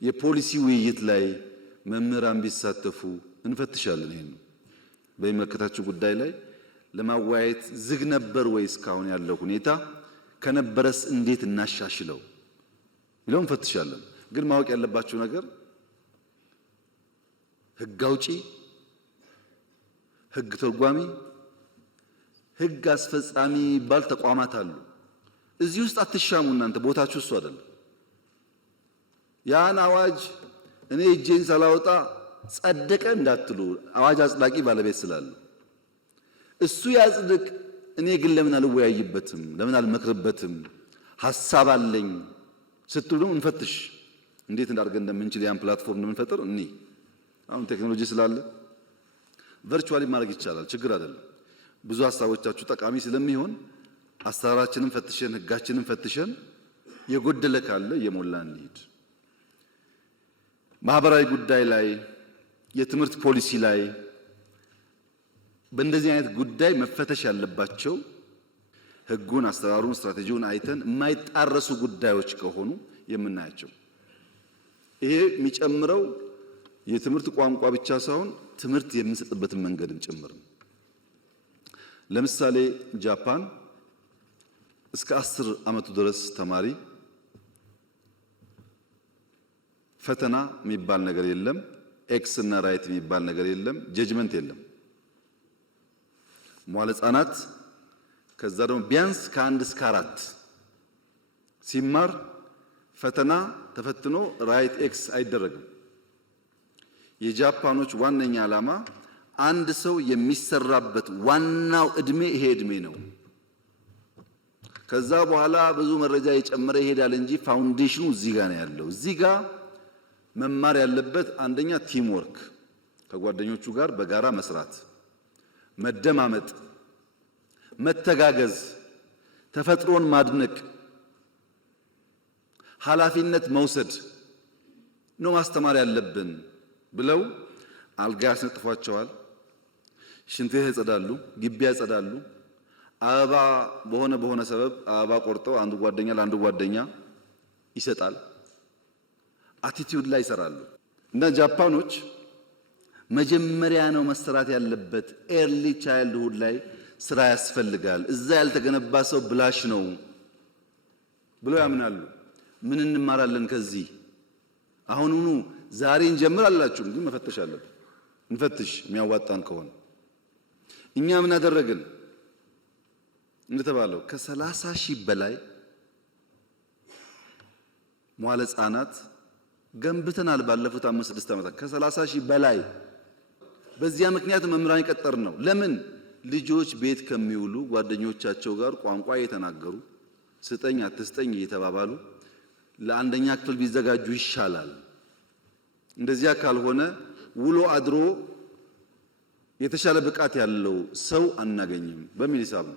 የፖሊሲ ውይይት ላይ መምህራን ቢሳተፉ እንፈትሻለን። ይሄን በሚመለከታችሁ ጉዳይ ላይ ለማወያየት ዝግ ነበር ወይ እስካሁን ያለው ሁኔታ ከነበረስ እንዴት እናሻሽለው ይለው እንፈትሻለን። ግን ማወቅ ያለባችሁ ነገር ህግ አውጪ፣ ህግ ተርጓሚ፣ ህግ አስፈጻሚ ባል ተቋማት አሉ። እዚህ ውስጥ አትሻሙ። እናንተ ቦታችሁ እሱ አይደለም። ያን አዋጅ እኔ እጄን ሳላወጣ ጸደቀ እንዳትሉ፣ አዋጅ አጽዳቂ ባለቤት ስላለ እሱ ያጽድቅ። እኔ ግን ለምን አልወያይበትም? ለምን አልመክርበትም? ሐሳብ አለኝ ስትሉ እንፈትሽ። እንዴት እንዳርገን እንደምንችል ያን ፕላትፎርም እንደምንፈጥር እኔ አሁን ቴክኖሎጂ ስላለ ቨርቹዋሊ ማድረግ ይቻላል። ችግር አይደለም። ብዙ ሐሳቦቻችሁ ጠቃሚ ስለሚሆን አሰራራችንን ፈትሸን ህጋችንን ፈትሸን የጎደለ ካለ የሞላን እንሂድ። ማህበራዊ ጉዳይ ላይ የትምህርት ፖሊሲ ላይ በእንደዚህ አይነት ጉዳይ መፈተሽ ያለባቸው ህጉን፣ አሰራሩን፣ ስትራቴጂውን አይተን የማይጣረሱ ጉዳዮች ከሆኑ የምናያቸው። ይሄ የሚጨምረው የትምህርት ቋንቋ ብቻ ሳይሆን ትምህርት የምንሰጥበትን መንገድም ጭምር ነው። ለምሳሌ ጃፓን እስከ 10 ዓመቱ ድረስ ተማሪ ፈተና የሚባል ነገር የለም፣ ኤክስ እና ራይት የሚባል ነገር የለም፣ ጀጅመንት የለም። መዋለ ህጻናት ከዛ ደግሞ ቢያንስ ከ1 እስከ 4 ሲማር ፈተና ተፈትኖ ራይት ኤክስ አይደረግም። የጃፓኖች ዋነኛ ዓላማ አንድ ሰው የሚሰራበት ዋናው እድሜ ይሄ እድሜ ነው። ከዛ በኋላ ብዙ መረጃ የጨመረ ይሄዳል እንጂ ፋውንዴሽኑ እዚህ ጋር ነው ያለው። እዚህ ጋር መማር ያለበት አንደኛ ቲም ወርክ፣ ከጓደኞቹ ጋር በጋራ መስራት፣ መደማመጥ፣ መተጋገዝ፣ ተፈጥሮን ማድነቅ፣ ኃላፊነት መውሰድ ነው ማስተማር ያለብን ብለው አልጋ ያስነጥፏቸዋል። ሽንት ቤት ያጸዳሉ፣ ግቢ ያጸዳሉ። አበባ በሆነ ሰበብ አበባ ቆርጠው አንዱ ጓደኛ ለአንዱ ጓደኛ ይሰጣል። አቲቲዩድ ላይ ይሰራሉ። እና ጃፓኖች መጀመሪያ ነው መሰራት ያለበት ኤርሊ ቻይልድሁድ ላይ ስራ ያስፈልጋል። እዛ ያልተገነባ ሰው ብላሽ ነው ብለው ያምናሉ። ምን እንማራለን ከዚህ? አሁኑኑ ዛሬ እንጀምር አላችሁም፣ ግን መፈተሽ አለብን። እንፈትሽ የሚያዋጣን ከሆነ። እኛ ምን አደረግን? እንደተባለው ከ30 ሺህ በላይ መዋለ ህጻናት ገንብተናል ባለፉት 5-6 ዓመታት። ከ30 ሺህ በላይ። በዚያ ምክንያት መምህራን ይቀጠር ነው። ለምን? ልጆች ቤት ከሚውሉ ጓደኞቻቸው ጋር ቋንቋ እየተናገሩ ስጠኝ አትስጠኝ እየተባባሉ ለአንደኛ ክፍል ቢዘጋጁ ይሻላል። እንደዚያ ካልሆነ ውሎ አድሮ የተሻለ ብቃት ያለው ሰው አናገኝም በሚል ሂሳብ ነው።